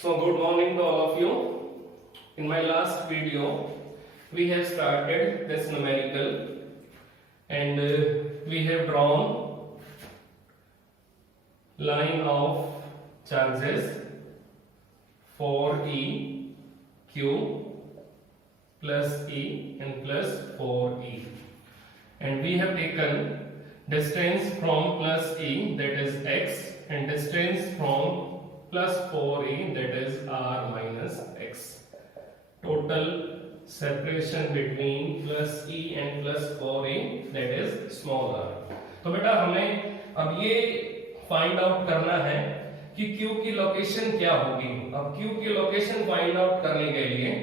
So good morning to all of you. In my last video, we have started this numerical and we have drawn line of charges for E, Q plus E and plus 4E. And we have taken distance from plus E, that is x, and distance from plus 4E, that is r minus x. Total separation between plus E and plus 4E, that is small r. तो बेटा हमें अब ये find out करना है कि Q की location क्या होगी। अब Q की लोकेशन फाइंड आउट करने के लिए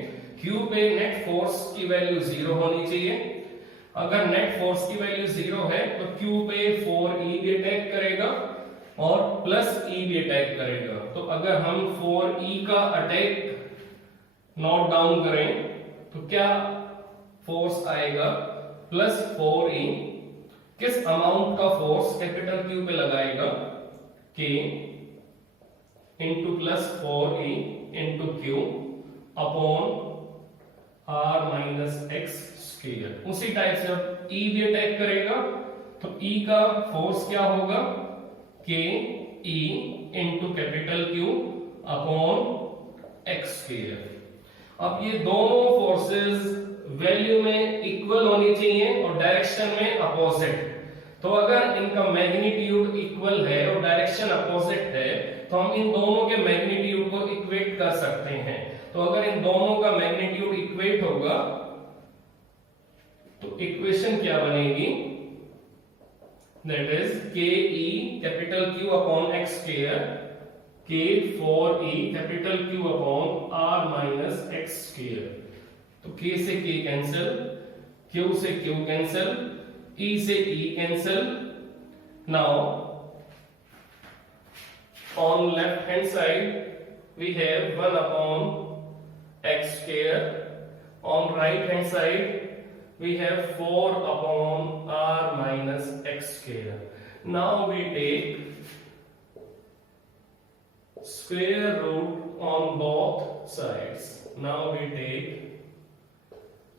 Q पे नेट फोर्स की वैल्यू 0 होनी चाहिए। अगर नेट फोर्स की वैल्यू 0 है तो Q पे 4E भी अटैक करेगा और प्लस E भी अटैक करेगा। तो अगर हम 4E का अटैक नोट डाउन करें तो क्या फोर्स आएगा प्लस 4E। किस अमाउंट का फोर्स कैपिटल Q पे लगाएगा, K into plus 4E into Q upon R minus x square. उसी टाइप से अब E भी अटैक करेगा तो E का फोर्स क्या होगा, K E into capital Q upon x square. अब ये दोनों फोर्सेस वैल्यू में इक्वल होनी चाहिए और डायरेक्शन में अपोजिट। तो अगर इनका मैग्नीट्यूड इक्वल है और डायरेक्शन अपोजिट है तो हम इन दोनों के मैग्नीट्यूड को इक्वेट कर सकते हैं। तो अगर इन दोनों का मैग्नीट्यूड इक्वेट होगा तो इक्वेशन क्या बनेगी, दैट इज के E capital Q upon x square, के 4E capital Q upon R minus x square. तो K से K कैंसिल, Q से Q कैंसिल, E से E cancel. Now on left hand side we have 1 upon x square, on right hand side we have 4 upon r minus x square. Now we take square root on both sides. Now we take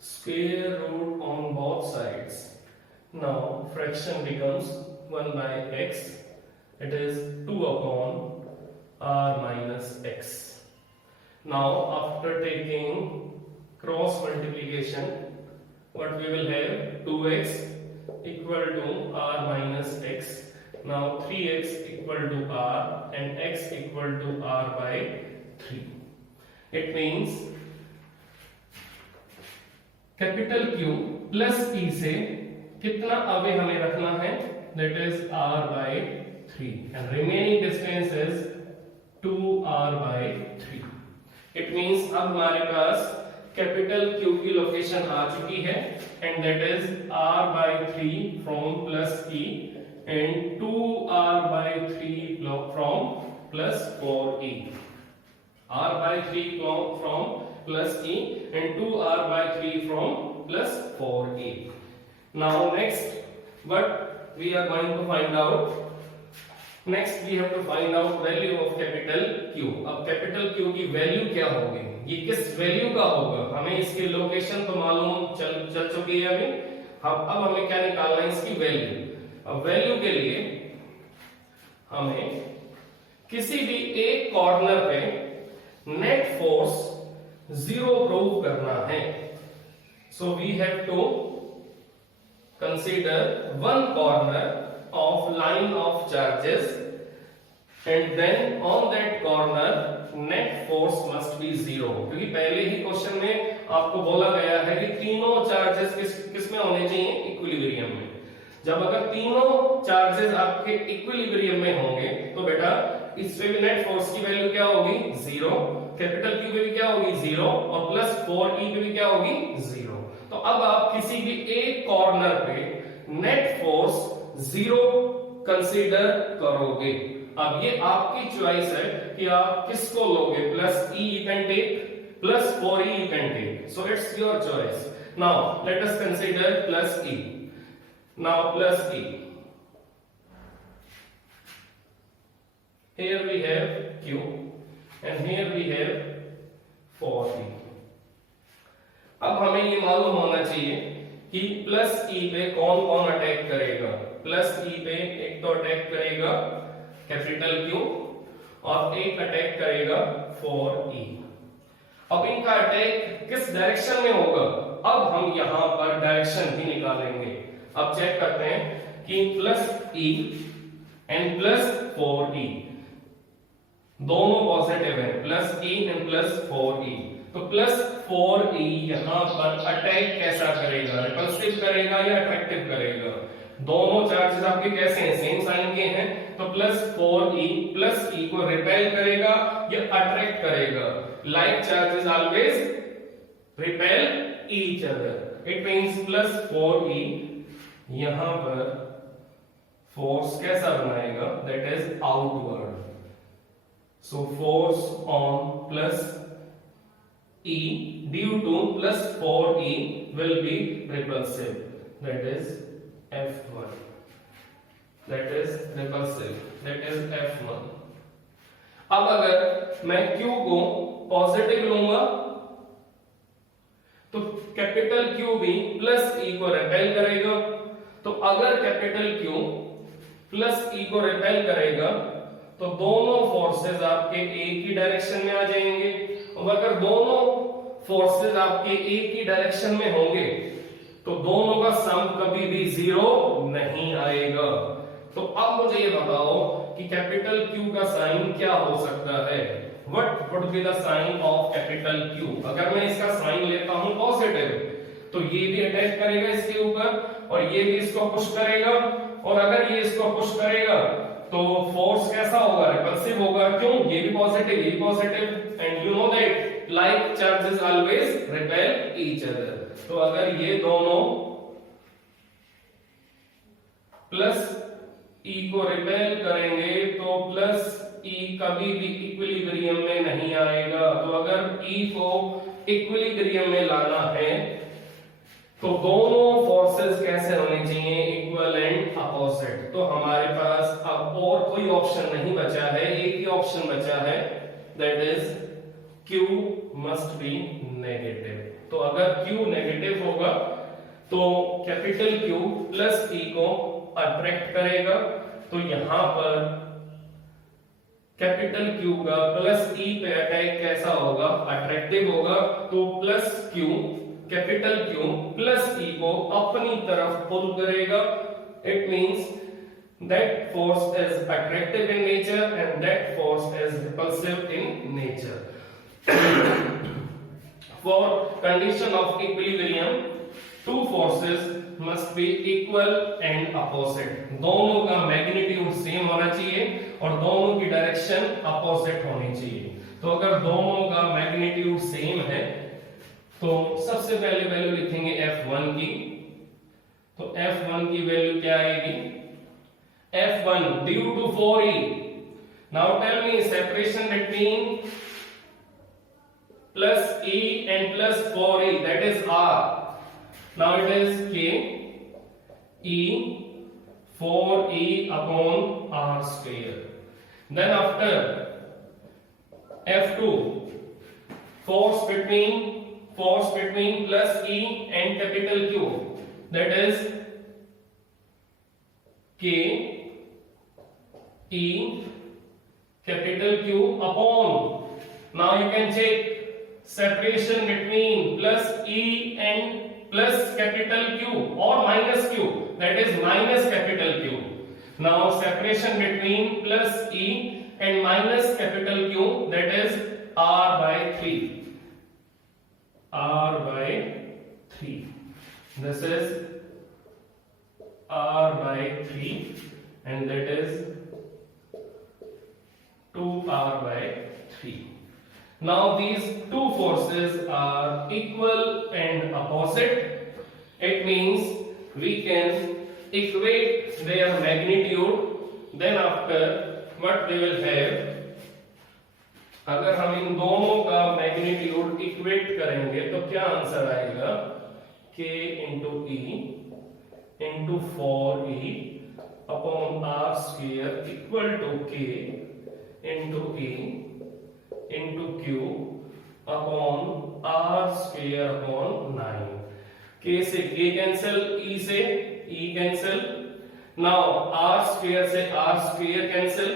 square root on both sides. Now fraction becomes 1 by x, it is 2 upon r minus x. Now after taking cross multiplication, what we will have, 2x equal to r minus x. Now 3x equal to r and x equal to r by 3. It means capital Q plus E से कितना away हमें रखना है, that is r by 3 and remaining distance is 2r by 3. It means अब हमारे पास capital Q की location आ चुकी है and that is r by 3 from plus E and 2r by 3 from plus 4E. r by 3 from plus E and 2r by 3 from plus 4E. Now next what we are going to find out, next we have to find out value of capital Q. अब capital Q की value क्या होगी, ये किस value का होगा, हमें इसकी लोकेशन तो मालूम चल चुकी है अभी। अब हमें क्या निकालना है, इसकी वैल्यू। अब वैल्यू के लिए हमें किसी भी एक कॉर्नर पे नेट फोर्स 0 प्रूव करना है। So we have to consider one corner of line of charges and then on that corner net force must be 0, क्योंकि पहले ही क्वेश्चन में आपको बोला गया है कि तीनों चार्जेस किस में होने चाहिए, इक्विलिब्रियम में। जब अगर तीनों चार्जेस आपके इक्विलिब्रियम में होंगे तो बेटा इस पे भी नेट फोर्स की वैल्यू क्या होगी, 0, कैपिटल Q पे भी क्या होगी 0 और प्लस 4E पे भी क्या होगी 0। तो अब आप किसी भी एक कॉर्नर पे नेट फोर्स 0 कंसीडर करोगे। अब ये आपकी चॉइस है कि आप किसको लोगे, plus E you can take, plus 4E you can take, so it's your choice. Now let us consider plus E. Now plus E, here we have Q and here we have 4e. अब हमें ये मालूम होना चाहिए कि plus e पे कौन कौन अटैक करेगा। प्लस e पे एक तो अटैक करेगा कैपिटल Q और एक अटैक करेगा 4e। अब इनका अटैक किस डायरेक्शन में होगा, अब हम यहां पर डायरेक्शन ही निकालेंगे। अब चेक करते हैं कि plus e and plus 4e दोनों पॉजिटिव है, plus e and plus 4e। तो प्लस 4e यहां पर अटैक कैसा करेगा, रिपल्सिव करेगा या अट्रैक्टिव करेगा। दोनों चार्जेस आपके कैसे हैं, सेम साइन के हैं, तो प्लस 4e प्लस e को रिपेल करेगा या अट्रैक्ट करेगा। Like charges always repel each other, it means plus 4e यहां पर फोर्स कैसा बनाएगा, that is outward. So force on plus E due to plus 4E will be repulsive, that is F1, that is repulsive, that is F1। अब अगर मैं Q को positive लूंगा तो कैपिटल Q भी प्लस E को रिपेल करेगा। तो अगर कैपिटल Q प्लस E को रिपेल करेगा तो दोनों फोर्सेस आपके एक ही डायरेक्शन में आ जाएंगे। और अगर दोनों फोर्सेस आपके एक ही डायरेक्शन में होंगे तो दोनों का सम कभी भी जीरो नहीं आएगा। तो अब मुझे ये बताओ कि कैपिटल Q का साइन क्या हो सकता है, what would be the sign of capital Q। अगर मैं इसका साइन लेता हूं पॉजिटिव तो ये भी अटैक करेगा इसके ऊपर और ये भी इसको पुश करेगा, और अगर ये इसको पुश करेगा तो फोर्स कैसा होगा, रिपल्सिव होगा। क्यों, ये भी पॉजिटिव ये भी positive, and you know that like charges always repel each other. तो अगर ये दोनों प्लस E को रिपेल करेंगे तो प्लस E कभी भी इक्विलिब्रियम में नहीं आएगा। तो अगर E को इक्विलिब्रियम में लाना है तो दोनों फोर्सेस कैसे होने चाहिए, इक्वल एंड अपोजिट। तो हमारे पास अब और कोई ऑप्शन नहीं बचा है, एक ही ऑप्शन बचा है, that is Q must be negative. तो अगर Q नेगेटिव होगा तो कैपिटल Q प्लस E को अट्रैक्ट करेगा। तो यहां पर कैपिटल Q का प्लस E पे अटैक कैसा होगा, अट्रैक्टिव होगा। तो plus Q capital Q plus E को अपनी तरफ पुल करेगा। It means that force is attractive in nature and that force is repulsive in nature. For condition of equilibrium, two forces must be equal and opposite. दोनों का magnitude same होना चाहिए और दोनों की डायरेक्शन अपोजिट होनी चाहिए। तो अगर दोनों का मैग्नीट्यूड सेम है तो सबसे पहले वैल्यू लिखेंगे F1 की। तो F1 की वैल्यू क्या आएगी, F1 due to 4E. Now tell me separation between plus E and plus 4E, that is R. Now it is K E 4E upon R square. Then after F2 force between plus E and capital Q, that is K E capital Q upon, now you can check separation between plus E and plus capital Q or minus Q, that is minus capital Q. Now separation between plus E and minus capital Q, that is R by 3. R by 3. This is R by 3 and that is 2R by 3. Now these two forces are equal and opposite. It means we can equate their magnitude. Then after what we will have, अगर हम इन दोनों का magnitude equate करेंगे तो क्या answer आएगा, K into E into 4E upon R square equal to K into E K से K cancel, E से E cancel, now R square से R square cancel,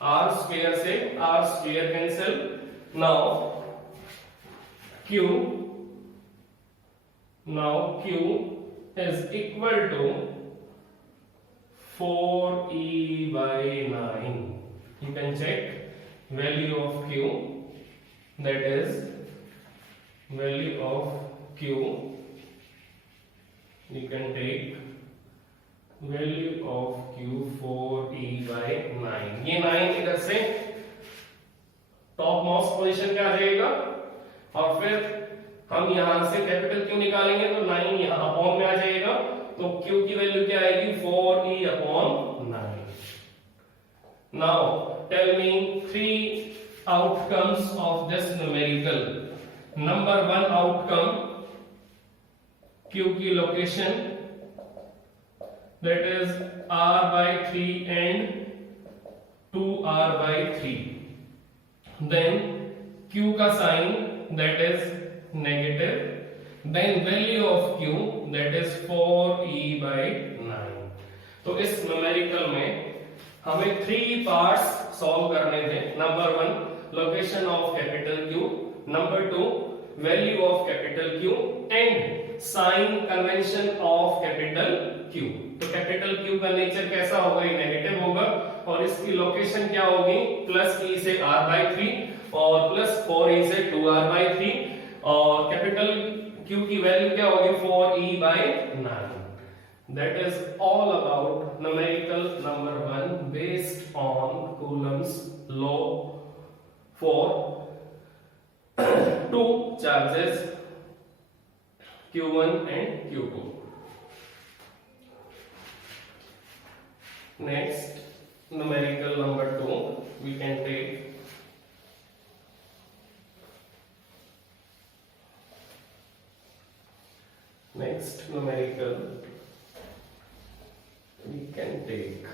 R square से R square cancel, now Q is equal to 4E by 9. You can check value of Q, that is value of Q, you can take value of Q 4E by 9. ये 9 इधर से top most position पे आ जाएगा और फिर हम यहां से कैपिटल Q निकालेंगे तो 9 यहां अपॉन में आ जाएगा, तो Q की वैल्यू क्या आएगी 4E upon 9. Now tell me 3 outcomes of this numerical. Number 1 outcome, Q की location that is R by 3 and 2R by 3. Then Q का sign that is negative. Then value of Q that is 4E by 9. तो इस numerical में हमें 3 parts solve करने थे. Number 1 location of capital Q, number 2 value of capital Q and sign convention of capital Q. तो capital Q का nature कैसा होगा, ये नेगेटिव होगा और इसकी लोकेशन क्या होगी प्लस E से R by 3 और प्लस 4E से 2R by 3 और कैपिटल Q की वैल्यू क्या होगी 4E by 9. That is all about numerical number 1 based on Coulomb's law for two charges Q1 and Q2. Next, numerical number 2 we can take next numerical we can take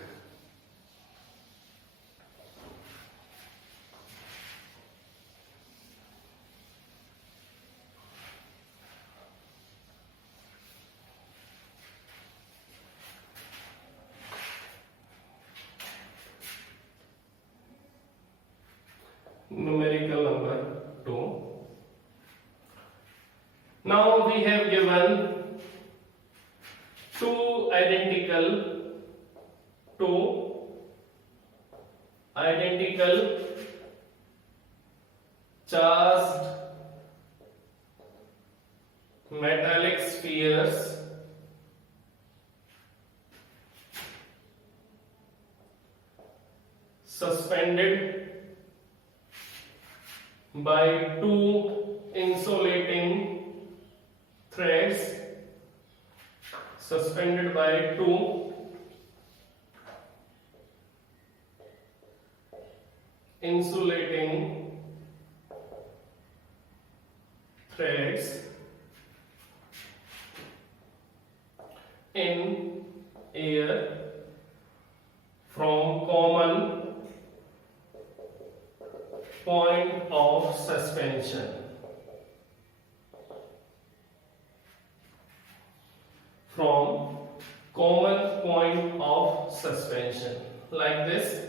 numerical number 2. Now we have given two identical charged metallic spheres suspended by two insulating threads, suspended by two insulating threads in air from common point of suspension. From common point of suspension, like this.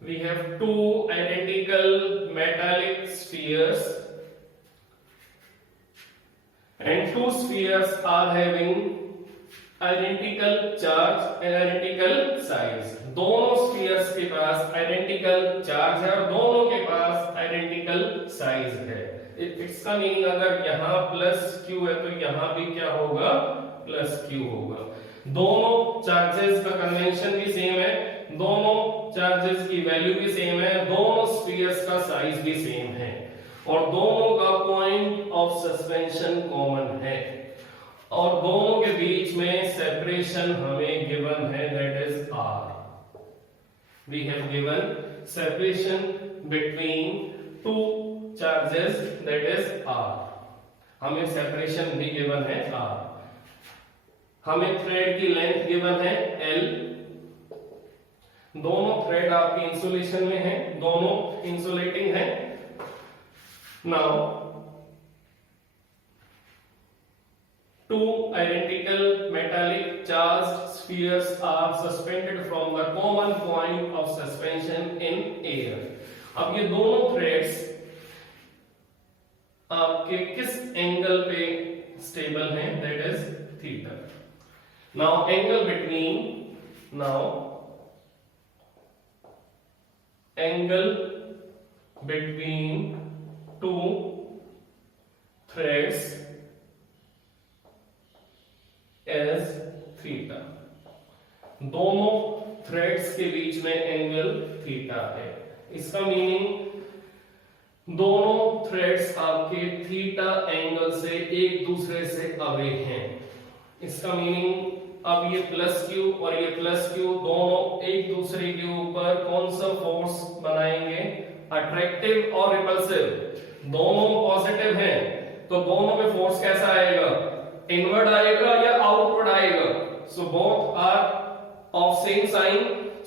We have two identical metallic spheres and two spheres are having identical charge and identical size. दोनों spheres के पास identical charge है और दोनों के पास identical size है. इसका meaning अगर यहाँ प्लस Q है तो यहाँ भी क्या होगा प्लस Q होगा. दोनों चार्जेस का कन्वेंशन भी सेम है, दोनों चार्जेस की वैल्यू भी सेम है, दोनों स्फीयर्स का साइज भी सेम है और दोनों का पॉइंट ऑफ सस्पेंशन कॉमन है और दोनों के बीच में सेपरेशन हमें गिवन है, that is R. We have given separation between two charges, that is R. हमें सेपरेशन भी गिवन है R. हमें थ्रेड की लेंथ गिवन है L. दोनों थ्रेड आपकी इंसुलेशन में हैं, दोनों इंसुलेटिंग हैं. Now two identical metallic charged spheres are suspended from the common point of suspension in air. अब ये दोनों थ्रेड्स आपके किस एंगल पे स्टेबल हैं? That is theta. Now angle between two threads is theta. दोनों थ्रेड्स के बीच में एंगल थीटा है. इसका मीनिंग दोनों थ्रेड्स आपके थीटा एंगल से एक दूसरे से अवे हैं. इसका मीनिंग अब ये प्लस क्यू और ये प्लस क्यू दोनों एक दूसरे के ऊपर कौन सा फोर्स बनाएंगे? अट्रैक्टिव और रिपल्सिव. दोनों पॉजिटिव हैं तो दोनों पे फोर्स कैसा आएगा? इनवर्ड आएगा या आउटवर्ड आएगा? So both are of same sign,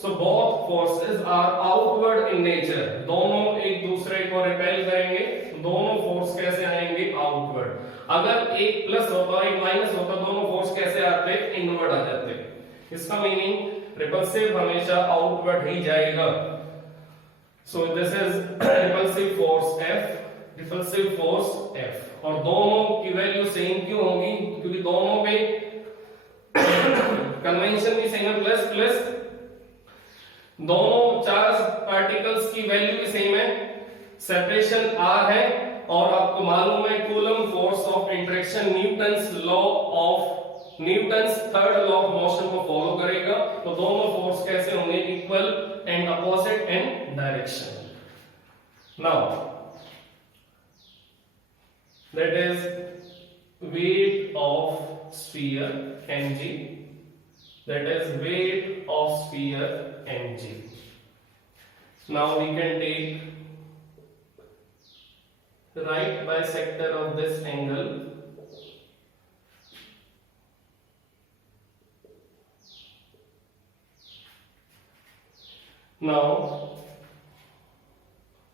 so both forces are outward in nature. दोनों एक दूसरे को रिपेल करेंगे, दोनों फोर्स कैसे आएंगे? आउटवर्ड. अगर एक प्लस होता और एक माइनस होता, दोनों फोर्स कैसे आते? इनवर्ड आ जाते. इसका मीनिंग रिपल्सिव हमेशा आउटवर्ड ही जाएगा. So this is repulsive force F. और दोनों की वैल्यू सेम क्यों होगी? क्योंकि दोनों पे कन्वेंशन भी सेम है, प्लस प्लस. दोनों चार्ज पार्टिकल्स की वैल्यू भी सेम है, सेपरेशन R है, और आपको मालूम है coulomb force of interaction Newton's third law of motion को फॉलो करेगा. तो दोनों फोर्स कैसे होंगे? Equal and opposite in direction. Now that is weight of sphere mg. That is weight of sphere mg. Now we can take the right bisector of this angle. Now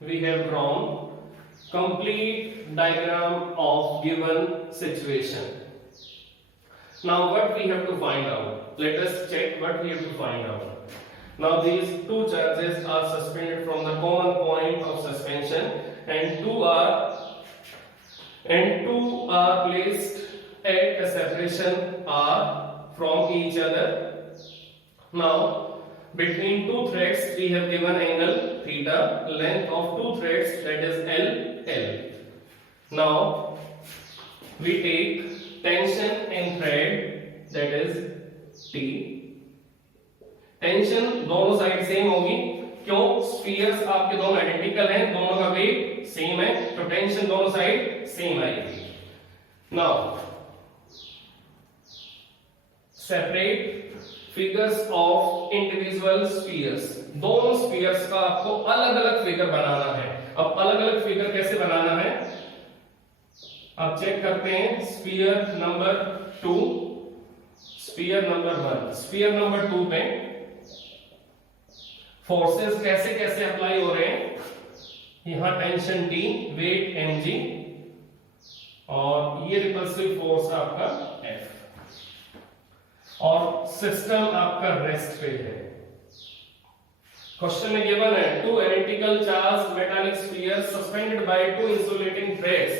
we have drawn complete diagram of given situation. Now what we have to find out? Let us check what we have to find out. Now these two charges are suspended from the common point of suspension, and two are placed at a separation R from each other. Now between two threads we have given angle theta, length of two threads that is L. Now we take tension in thread that is T. Tension दोनों side same होगी. क्यों? Spheres आपके दोनों identical हैं, दोनों का weight same है, तो टेंशन दोनों साइड सेम आएगी. Now separate figures of individual spheres. दोनों स्फीयर्स का आपको अलग अलग फिगर बनाना है. अब अलग अलग फिगर कैसे बनाना है आप चेक करते हैं. Sphere number 2, sphere number 1. Sphere number 2 पे फोर्सेस कैसे कैसे अप्लाई हो रहे हैं? यहां टेंशन T, वेट mg, और ये रिपल्सिव फोर्स आपका F, और सिस्टम आपका रेस्ट पे है. क्वेश्चन में गिवन है two identical charged metallic spheres suspended by two insulating threads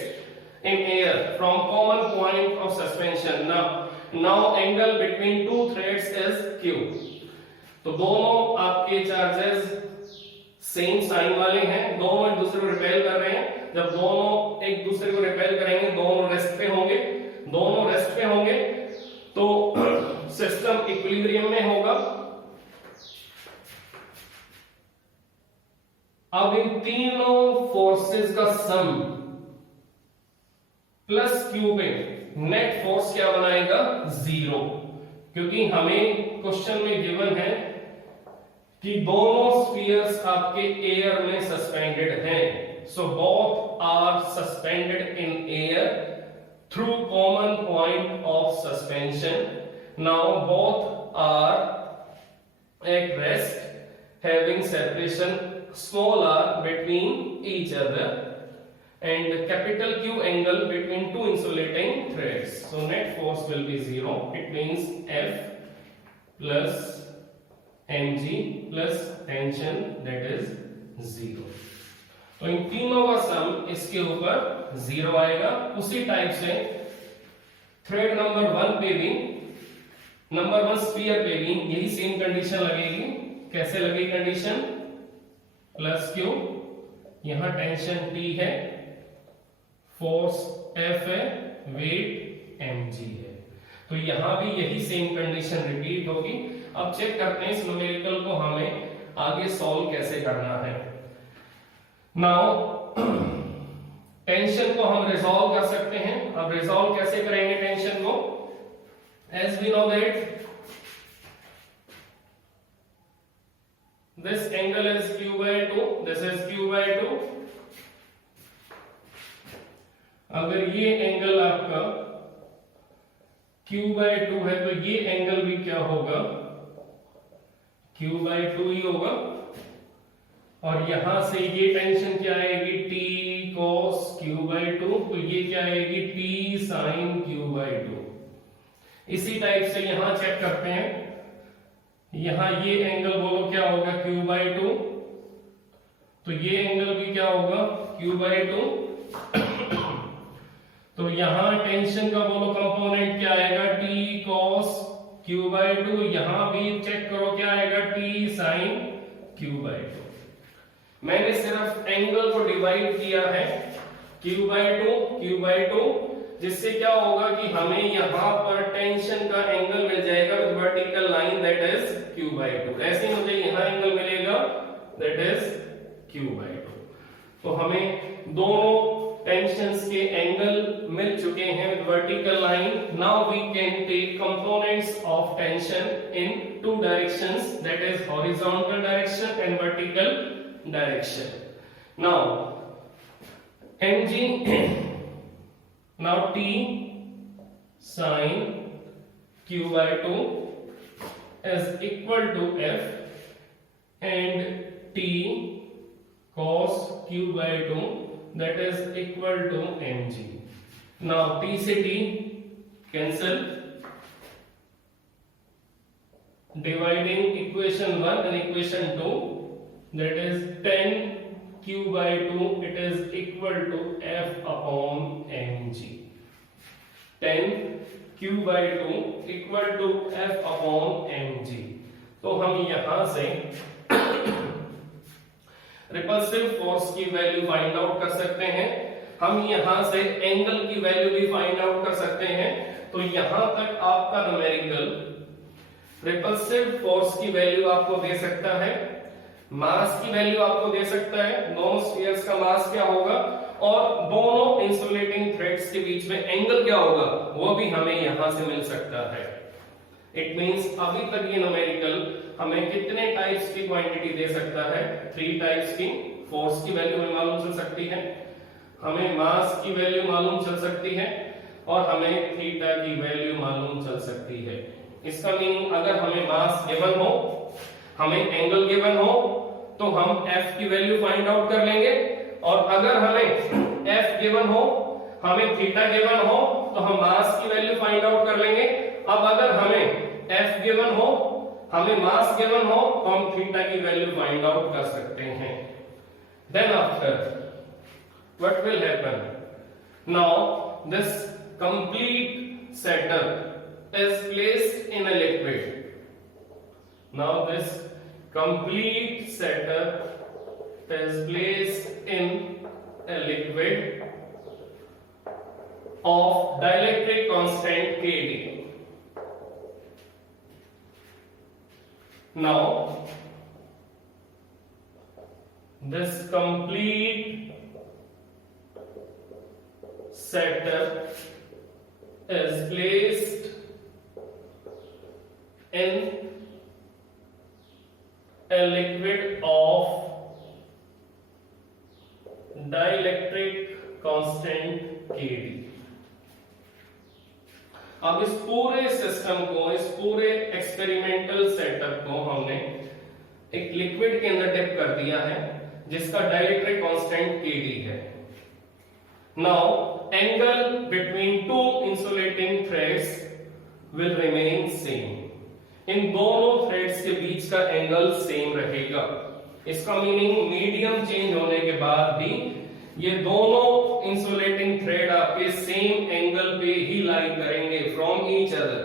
in air from common point of suspension. Now angle between two threads is Q. तो दोनों आपके चार्जेस सेम साइन वाले हैं, दोनों एक दूसरे को रिपेल कर रहे हैं. जब दोनों एक दूसरे को रिपेल करेंगे दोनों रेस्ट पे होंगे, तो सिस्टम इक्विलिब्रियम में होगा. अब इन तीनों फोर्सेस का सम प्लस क्यू पे नेट फोर्स क्या बनाएगा? 0. क्योंकि हमें क्वेश्चन में गिवन है कि दोनों स्फीयर्स आपके एयर में सस्पेंडेड हैं. So both are suspended in air through common point of suspension. Now both are at rest having separation small r between each other, and capital Q angle between two insulating threads. So net force will be 0. It means F plus mg plus tension, that is 0. तो इन तीनों का सम इसके ऊपर 0 आएगा। उसी type से thread number 1 पे भी, नंबर 1 स्फीयर पे भी यही सेम कंडीशन लगेगी। कैसे लगेगी कंडीशन? प्लस क्यू, यहां टेंशन T है, फोर्स F है, वेट mg है। तो यहां भी यही सेम कंडीशन रिपीट होगी। अब चेक करते हैं इस न्यूमेरिकल को हमें आगे सॉल्व कैसे करना है। नाउ टेंशन को हम रिजॉल्व कर सकते हैं। अब रिजॉल्व कैसे करेंगे टेंशन को? As we know that this angle is Q/2, this is Q/2। अगर ये एंगल आपका Q/2 है तो ये एंगल भी क्या होगा? Q/2 ही होगा। और यहां से ये टेंशन क्या आएगी? T cos Q/2, तो ये क्या आएगी? T sin Q/2। इसी टाइप से यहां चेक करते हैं, यहां ये एंगल बोलो क्या होगा? Q/2, तो ये एंगल भी क्या होगा? Q/2। तो यहां टेंशन का बोलो कंपोनेंट क्या आएगा? T cos Q/2। यहां भी चेक करो क्या आएगा? T sin Q/2। मैंने सिर्फ एंगल को डिवाइड किया है Q/2, जिससे क्या होगा कि हमें यहां पर टेंशन का एंगल मिल जाएगा with vertical line, that is Q/2। ऐसे मुझे यहां एंगल मिलेगा, दैट इज Q/2। तो हमें दोनों टेंशंस के एंगल मिल चुके हैं with vertical line. Now we can take components of tension in two directions, that is horizontal direction and vertical direction. Now mg, now T sin Q/2 is equal to F and T cos Q/2, that is equal to mg. Now T से T cancel, dividing equation 1 and equation 2, that is 10 Q/2, it is equal to F upon mg. 10 Q/2 equal to F upon mg. तो हम यहां से repulsive force की value find out कर सकते हैं। हम यहां से एंगल की वैल्यू भी फाइंड आउट कर सकते हैं। तो यहां तक आपका न्यूमेरिकल रिपल्सिव फोर्स की वैल्यू आपको दे सकता है, मास की वैल्यू आपको दे सकता है, दोनों स्फीयर्स का मास क्या होगा, और दोनों इंसुलेटिंग थ्रेड्स के बीच में एंगल क्या होगा, वो भी हमें यहां से मिल सकता है। इट मींस अभी तक ये न्यूमेरिकल हमें कितने टाइप्स की क्वांटिटी दे सकता है? 3 टाइप्स की। फोर्स की वैल्यू हमें मालूम चल सकती है, हमें मास की वैल्यू मालूम चल सकती है, और हमें थीटा की वैल्यू मालूम चल सकती है। इसका मीनिंग अगर हमें मास गिवन हो, हमें एंगल गिवन हो, तो हम F की वैल्यू फाइंड आउट कर लेंगे, और अगर हमें F गिवन हो, हमें थीटा गिवन हो, तो हम मास की वैल्यू फाइंड आउट कर लेंगे। अब अगर हमें F गिवन हो, हमें मास गिवन हो, तो हम थीटा की वैल्यू फाइंड आउट कर सकते हैं। Then after what will happen? Now this complete setup is placed in a liquid. Now this complete setup is placed in a liquid of dielectric constant Kd. Now this complete setup is placed in a liquid of dielectric constant Kd. अब इस पूरे system को, इस पूरे experimental setup को हमने एक liquid के अंदर डिप कर दिया है जिसका डाइलेक्ट्रिक कांस्टेंट Kd है। Now angle between two insulating threads will remain same. इन दोनों थ्रेड्स के बीच का एंगल सेम रहेगा. इसका मीनिंग मीडियम चेंज होने के बाद भी ये दोनों इंसुलेटिंग थ्रेड आपके सेम एंगल पे ही लाई करेंगे फ्रॉम ईच अदर.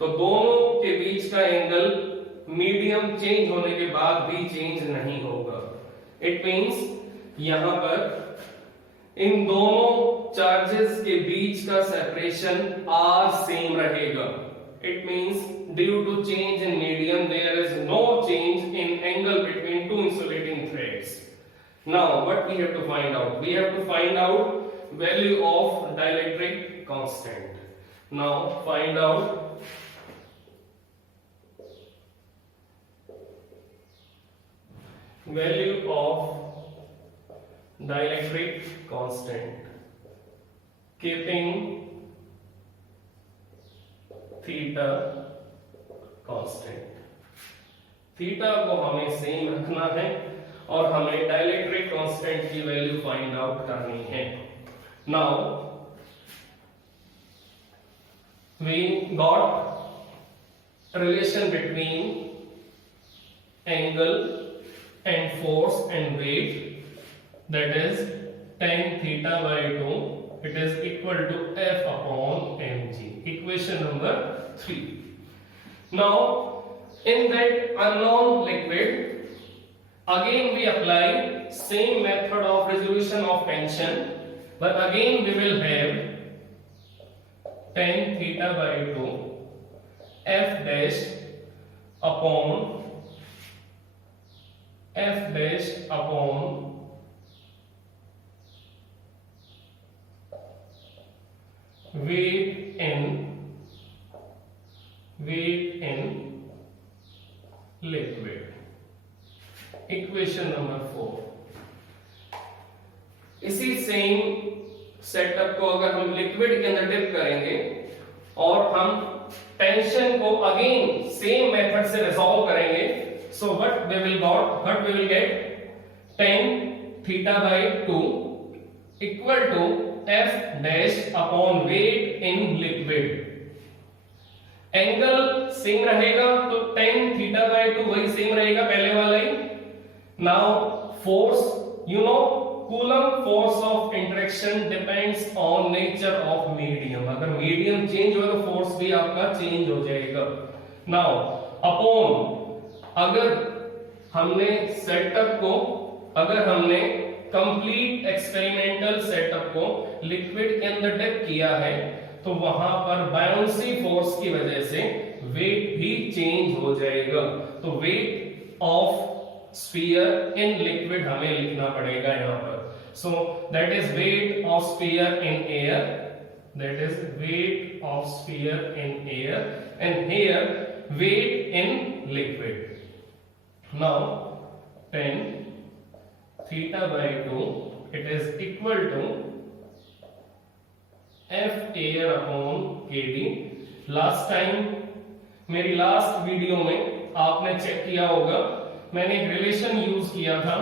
तो दोनों के बीच का एंगल मीडियम चेंज होने के बाद भी चेंज नहीं होगा. इट मींस यहां पर इन दोनों चार्जेस के बीच का सेपरेशन आर सेम रहेगा. It means due to change in medium there is no change in angle between two insulating threads. Now what we have to find out? We have to find out value of dielectric constant. Now find out value of dielectric constant keeping theta constant. Theta को हमें same रखना है और हमें dielectric constant की value find out करनी है. Now we got relation between angle and force and weight, that is tan theta by 2 it is equal to F upon mg. Equation number 3. Now in that unknown liquid again we apply same method of resolution of tension, but again we will have tan theta by 2 F dash upon weight in liquid. Equation number 4. इसी same setup को अगर हम liquid के अंदर dip करेंगे और हम tension को अगेन सेम मेथड से रिजॉल्व करेंगे, so what we will get tan theta by 2 equal to F dash upon weight in liquid. Angle same रहेगा तो tan theta by 2 वही सेम रहेगा पहले वाला ही. Now force, you know coulomb force of interaction depends on nature of medium. अगर medium change हो तो फोर्स भी आपका चेंज हो जाएगा. नाउ अपॉन, अगर हमने सेटअप को, अगर हमने कंप्लीट एक्सपेरिमेंटल सेटअप को लिक्विड के अंदर डिप किया है तो वहां पर बायोंसी फोर्स की वजह से वेट भी चेंज हो जाएगा. तो weight of sphere in liquid हमें लिखना पड़ेगा यहां पर. So that is weight of sphere in air, that is weight of sphere in air and here weight in liquid. Now tan theta by 2 it is equal to F air upon kd. Last time मेरी last video में आपने check किया होगा, मैंने एक relation use किया था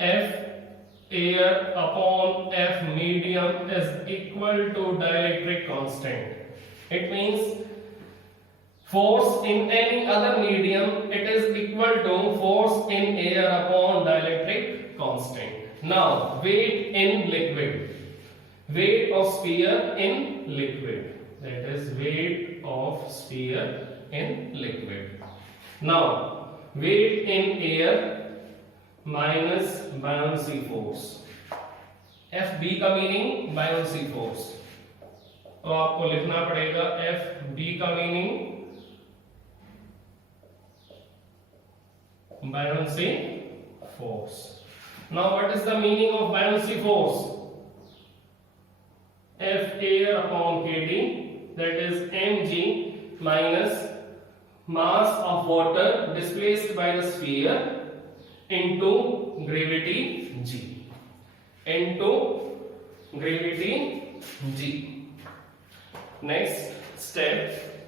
F air upon F medium is equal to dielectric constant. It means force in any other medium it is equal to force in air upon dielectric constant. Now weight in liquid, weight of sphere in liquid, that is weight of sphere in liquid. Now weight in air minus buoyancy force. FB का meaning buoyancy force, तो आपको लिखना पड़ेगा FB का meaning buoyancy force. Now what is the meaning of buoyancy force? F air upon kd, that is mg minus mass of water displaced by the sphere into gravity g, into gravity g. Next step,